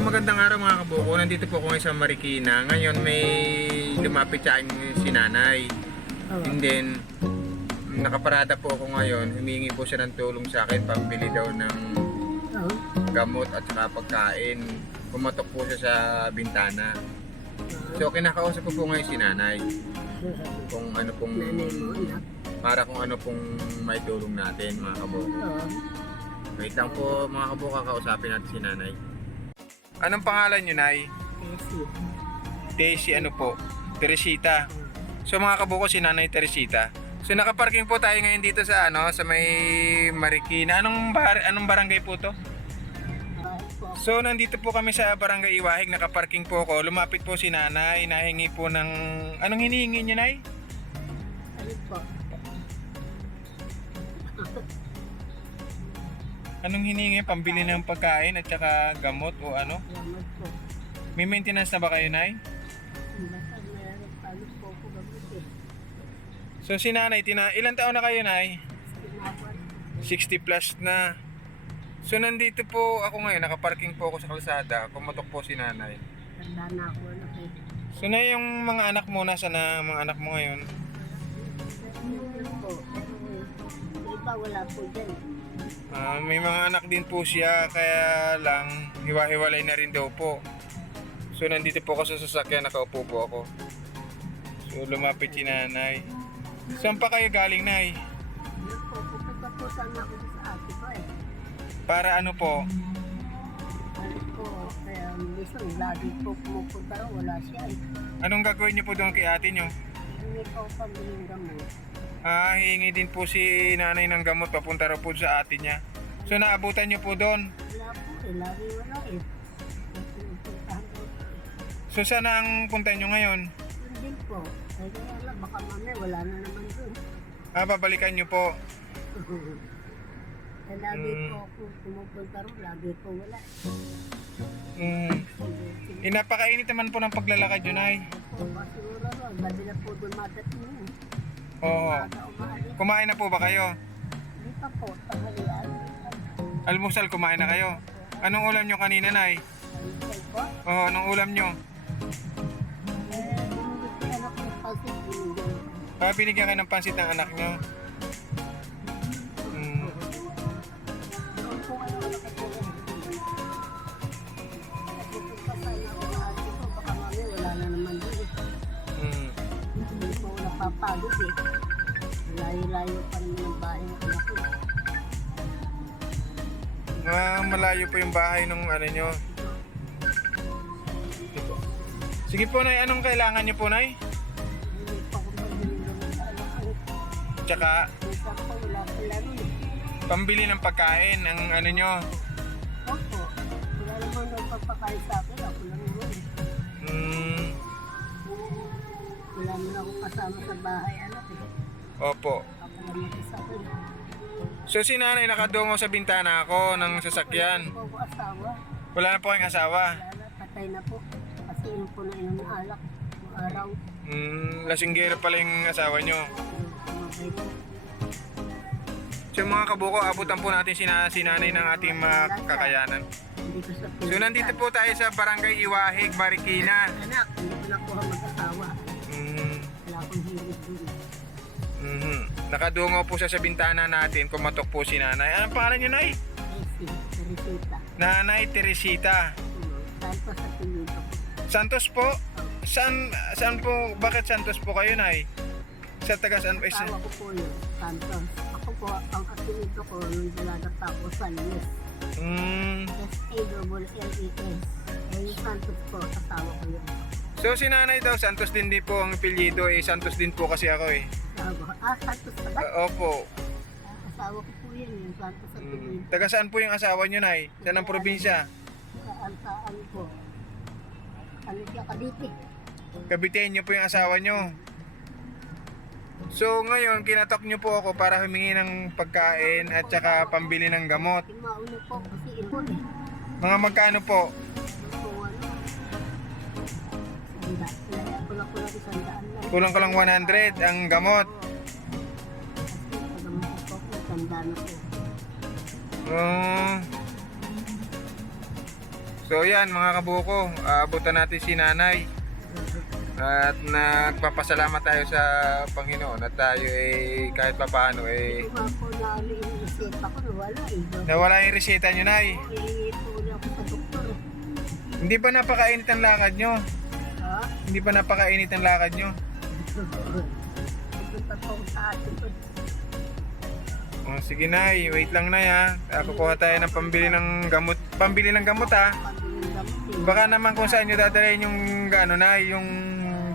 So magandang araw mga kabuko, nandito po ako ngayon sa Marikina. Ngayon may lumapit sa akin si nanay. And then, nakaparada po ako ngayon. Humingi po siya ng tulong sa akin, pambili daw ng gamot at saka pagkain. Pumatok po siya sa bintana. So kinakausap ko po ngayon si nanay. Kung ano pong, para kung ano pong may tulong natin mga kabuko. Wait lang po mga kabuko, kakausapin natin si nanay. Anong pangalan nyo, Nay? Daisy, ano po? Teresita. So mga kabuko, si Nanay Teresita. So nakaparking po tayo ngayon dito sa sa may Marikina. Anong barangay po to? So nandito po kami sa Barangay Iwahig, nakaparking po ako. Lumapit po si Nanay, nahingi po ng... Anong hinihingi niyo, Nay? Ano po? Anong hinihingi? Pambili ng pagkain at saka gamot o ano? Salamat po. May maintenance na ba kayo, Nay? Basta meron paano po ako gamit eh. So si Nanay, ilang taon na kayo, Nay? Sinapan. 60 plus na. So nandito po ako ngayon, nakaparking po ako sa kalsada. Pumatok po si Nanay. Tanda na ako na eh. So na yung mga anak mo, nasa na mga anak mo ngayon? Yun po. Yung iba wala po dyan. May mga anak din po siya, kaya lang hiwa-hiwalay na rin daw po. So nandito po ako sa sasakyan, nakaupo po ako. So lumapit si Nanay. Saan pa kayo galing, Nay? Yun po, pupunta po sana ako sa ate ko eh. Para ano po? Ano po, kaya minsan lagi po pumupunta raw, wala siya eh. Anong gagawin niyo po doon kay ate niyo? Hindi po pambiling gamot. Hihingi din po si Nanay ng gamot, papunta raw po sa ate niya. So naabutan niyo po doon. Wala po eh, lagi wala eh. Pinupuntahan ko eh. So saan ang punta niyo ngayon? Yun din po. Kaya wala, baka mamaya wala na naman dun. Babalikan niyo po. Kaya lagi po ako pumupunta rin, lagi po wala. Napakainit naman po ng paglalakad yun, Nay. Po, siguro rin, gabi na po dumadating yun. Oo. Umaga umaalis. Kumain na po ba kayo? Hindi pa po, tanghalian. Almusal, kumain na kayo? Anong ulam nyo kanina, Nay? Almusal po. Oo, anong ulam nyo? Binigyan ko anak ng pansit, binigyan. Binigyan kayo ng pansit ng anak nyo? Doon po ano ko po. Napupunta sana ako sa ate ko, baka mamaya wala na naman dun eh. Hindi po napapagod eh. Layo-layo pa rin yung bahay ng anak ko. Malayo po yung bahay ng ano nyo. Sige po, Nay. Anong kailangan nyo po, Nay? Hindi pa ako pag-binigyan sa anak ko. Tsaka, Minsan po wala sila rin eh. pambili ng pagkain ng ano nyo. Opo. Wala naman nagpapakain sa akin. Ako lang naman eh. Wala naman akong kasama sa bahay anak eh. Opo. Ako lang mag-isa ko eh. So si Nanay nakadungo sa bintana ako ng sasakyan. Wala po ako asawa. Wala na po kayong asawa. Wala na, patay na po. Kasi yun po na inom ng alak. Yung araw. Lasinggero pala yung asawa nyo. Sumabay po. So mga kabuko, abutan po natin si Nanay ng ating mga kakayanan. Hindi ko sa So nandito po tayo sa Barangay Iwahig, Marikina. Anak, hindi ko na po ako mag-asawa. Wala akong hilig dun. Nakadungo po siya sa bintana natin, kumatok po si Nanay. Anong pangalan niyo, Nay? Teresita. Nanay Teresita. Santos sa Pinito po. Santos po? Saan po, bakit Santos po kayo, Nay? Sa taga San Luis. Asawa ko po yun, Santos. Ako po, ang apelyido ko nung dalaga pa ako sa Luis. S-A-L-L-E-S. Yung Santos po, asawa ko yun. So si Nanay daw, Santos din po ang apelyido eh. Santos din po kasi ako eh. Santos pa ba? Opo. Asawa ko po yun, yung Santos sa Pinito. Taga saan po yung asawa niyo, Nay? Saan ang probinsya? Saan po? Ano siya, Cavite? Cavite niyo po yung asawa niyo. So ngayon, kinatok niyo po ako para humingi ng pagkain at saka pambili ng gamot. Yung mauna po, kasi ipon eh. Mga magkano po? Yung ano, sandaan lang. Kulang ko lang 100 ang gamot. Kasi pagamot po, sandaan po. Oh. So yan mga kabuko, abutan natin si nanay. At nagpapasalamat tayo sa Panginoon at tayo kahit papaano Ito nga po na yung reseta ko, nawala eh. nawala yung reseta nyo, nay. Hihingi po ulit ako sa doktor. Hindi ba napakainit ang lakad nyo? Ha? Hindi ba napakainit ang lakad nyo? Pupunta po ako sa atin ko. Oh, sige nay, wait lang nay ha. Kukuha tayo ng pambili ng gamot. Pambili ng gamot ha. Pagbiling gamot eh. Baka naman kung saan nyo dadalhin yung ano na, yung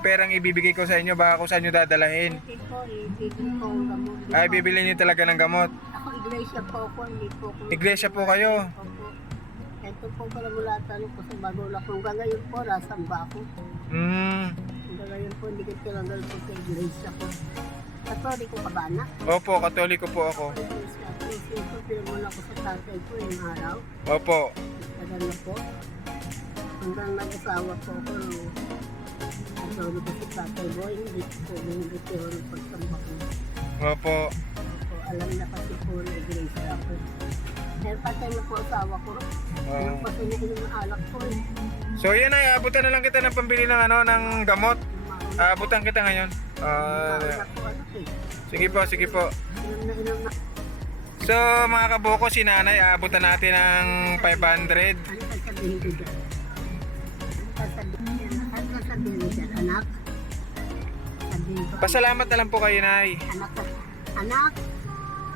perang ibibigay ko sa inyo, baka kung saan nyo dadalhin. Hindi po, ibigin po ang gamot. Ay, bibili nyo talaga ng gamot. Ako, iglesia po ako, hindi po ako. Iglesia po kayo. Opo. Ito po pala mula tanong ko sa Bagola. Hanggang ngayon po, nasan ba ako? Hanggang ngayon po, hindi ko tinanggal po sa iglesia ko. Katoliko ka ba, anak? Opo, katoliko po ako. Iglesia ko. Ito, pinamula ko sa tatay ko yung araw. Opo. Tagal na po. Hanggang nag-asawa po ako. Katoliko ko sa tatay ko. Hindi ko yung pagsamba ko. Opo. So, alam na kasi po na iglesia ako. Pero patay na po asawa ko. Pero patay na yung alak ko eh. So yan ay, abutan na lang kita ng pambili ng ano, ng gamot. Abutan kita ngayon. Alak ko anak eh. Sige po, sige po. Inom na. So mga kabuko, si nanay, abutan natin ng 500. Ano sasabihin ko dyan? Ano sasabihin ko dyan, anak? Sabihin ko, Pasalamat na lang po kayo, nay. anak,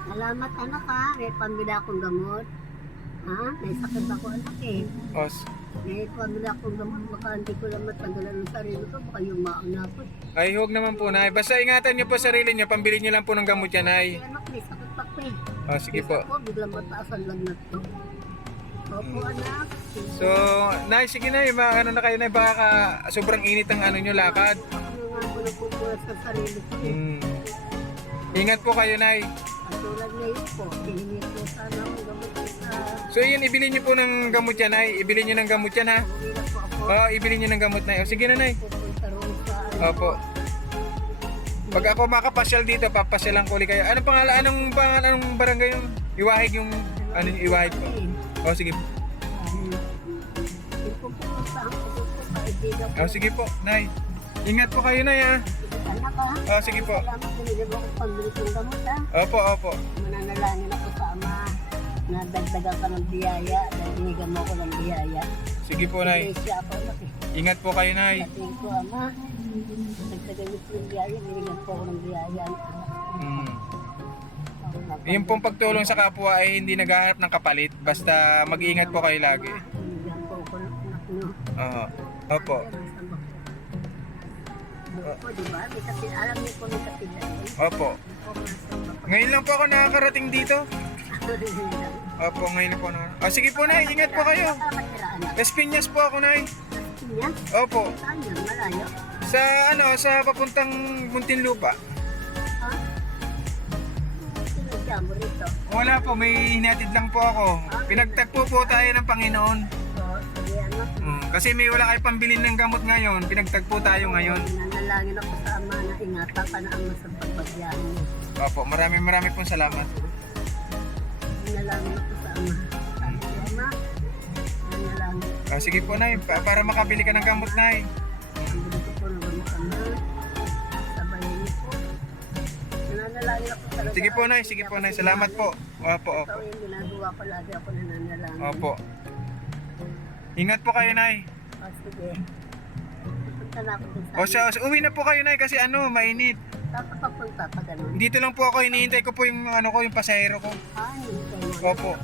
salamat anak ha, may pambila akong gamot. Ha? May sakit ako anak eh. Os. May pambila akong gamot, baka hindi ko lang matagalan ng sarili ko, baka yumaon na ako. Ay, huwag naman po, nay. Basta ingatan niyo po sarili niyo, pambili niyo lang po ng gamot yan, nay. Kasi anak, may sakit pa ko eh. Sige po. Isa po, biglang mataas ang lagnat ko. Opo anak. So, nay, sige nay, ano na kayo, nay, baka sobrang init ang ano niyo lakad. Ako na nga po nagpupulas sa sarili ko eh. Ingat po kayo, nay. At tulad ngayon po, hihingi po sana akong gamot sa... So, yun, ibili niyo po ng gamot yan, nay. Ibili niyo ng gamot yan, ha. Uwi na po ako. Oo, ibili niyo ng gamot, nay. O, sige na, nay. Pupunta roon sa... Opo. Pag ako makapasyal dito, papasyalan ko ulit kayo. Anong pangalan? Anong barangay yung Iwahig yung ano yung Iwahig po? O, sige. Sige po, nay. Ingat po kayo, nay, ha. Anak ha? O, sige po. Salamat, binigyan mo akong pambili ng gamot ha. Opo, opo. Mananalangin ako sa Ama na dagdagan ka ng biyaya dahil binigyan mo ako ng biyaya. Sige po, nay. Iglesia ako anak eh. Ingat po kayo, nay. Sabihin ko, Ama, dagdagan mo ng biyaya, binigyan po ako ng biyaya. Yung pong pagtulong sa kapwa ay hindi naghahanap ng kapalit. Basta mag-iingat po kayo lagi. Binigyan po ako ng anak nyo. Oo. Opo. Opo, diba? May kapit, alam niyo po may kapitlan. Opo. Ngayon lang po ako nakakarating dito. Opo, ngayon lang po na. Sige po, nay. Ingat po kayo. Las Piñas po ako, nay. Piñas? Opo. Saan yun? Malayo? Sa sa papuntang Muntinlupa. Ha? Sinadya mo rito? Wala po, may hinatid lang po ako. Pinagtagpo po tayo ng Panginoon. So, sige anak. Kasi may wala kayo pambilin ng gamot ngayon, pinagtagpo tayo ngayon. Nanalangin ako sa Ama na ingatan ka na Ama sa pagbabiyahe mo. Opo, marami pong salamat. Nanalangin ako sa Ama. Sabi ko, Ama, nanalangin. Sige po, nay, para makabili ka ng gamot, nay. Ang gusto ko ng gamot Ama. Sabayan niyo po. Nanalangin ako talaga. Sige po, nay. Sige po, nay. Salamat po. Opo, opo. Ito yung ginagawa ko lagi ako nananalangin. Opo. Ingat po kayo, nay. O, sige. Punta na ako dun sa... Uwi na po kayo, nay, kasi mainit. Tapos papunta pa ganun. Dito lang po ako, hinihintay ko po yung yung pasahero ko. Hindi Opo.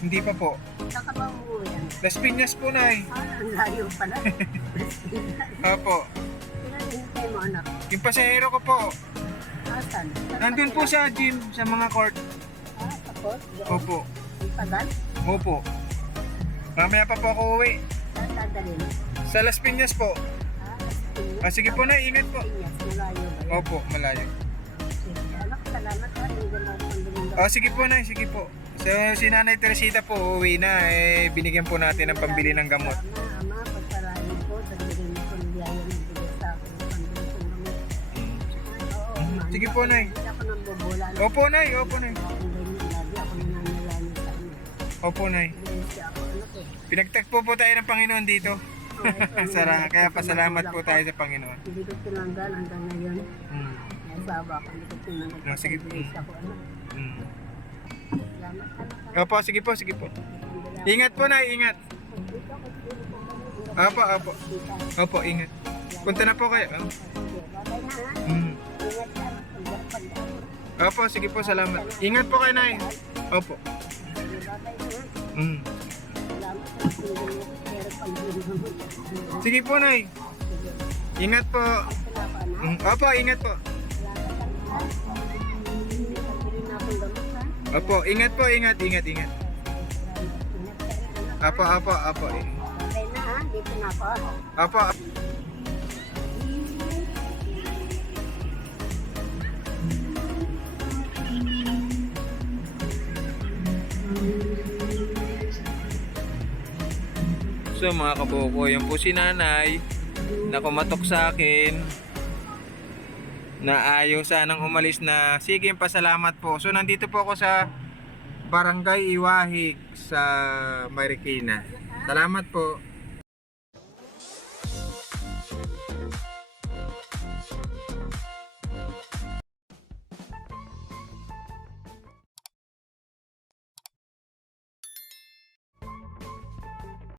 Hindi pa po. Saan ka ba umuwi? Las Piñas po, nay. Ang layo pala. Opo. Pinahintay mo anak. Yung pasahero ko po, Asan? nandun po sa gym, sa mga court. Tapos? Opo. Ang tagal? Opo. Mamaya pa po ako uwi. Saan dadalhin? Sa Las Piñas po. Sige po, nay. Ingat po. Malayo ba yun? Opo, malayo. Sige. Anak, salamat ha. Hindi mo pambiling Sige po, nay. Sige po. So, si Nanay Teresita po, uwi na. Binigyan po natin ng pambili ng gamot. Ama, pagkarahin po. Dagdagan mo kung biyaya ng bigay sa akin. Pambili kong gamot. Oo, Sige po, nay. Hindi ako nang bubula. Opo, nay. Opo, nay. Kung ganyan, lagi ako nananalangin sa inyo. Opo, Nay. Iglesia ako, anak eh. Pinagtagpo po tayo ng Panginoon dito. Kaya pasalamat po tayo sa Panginoon. Hindi ko tinanggal hanggang ngayon. Mm. Nasawa ko, hindi ko tinanggal. Ah, sige. Iglesia ko, anak. Mm. Salamat, anak. Opo, sige po, sige po. Ingat po, Nay, ingat. Dito ako, dito ko. Opo, opo. Opo, ingat. Punta na po kayo. Babay na, ha? Mm. Ingat ka. Pagdapan. Opo, sige po, salamat. Ingat po kayo, Nay. Opo. Babay na. Mm. Salamat sa tulong mo. Pero pag-ibig. Sige po, Nay. Ingat po. Salamat, anak. Opo, ingat po. Opo, ingat po, ingat, ingat, ingat. Opo, opo, opo. Okay na ha, dito na ako. Opo. So mga kabuko, yung po si nanay na kumatok sa akin na ayaw sanang umalis na sige, pasalamat po. So nandito po ako sa Barangay Iwahig sa Marikina. Salamat po.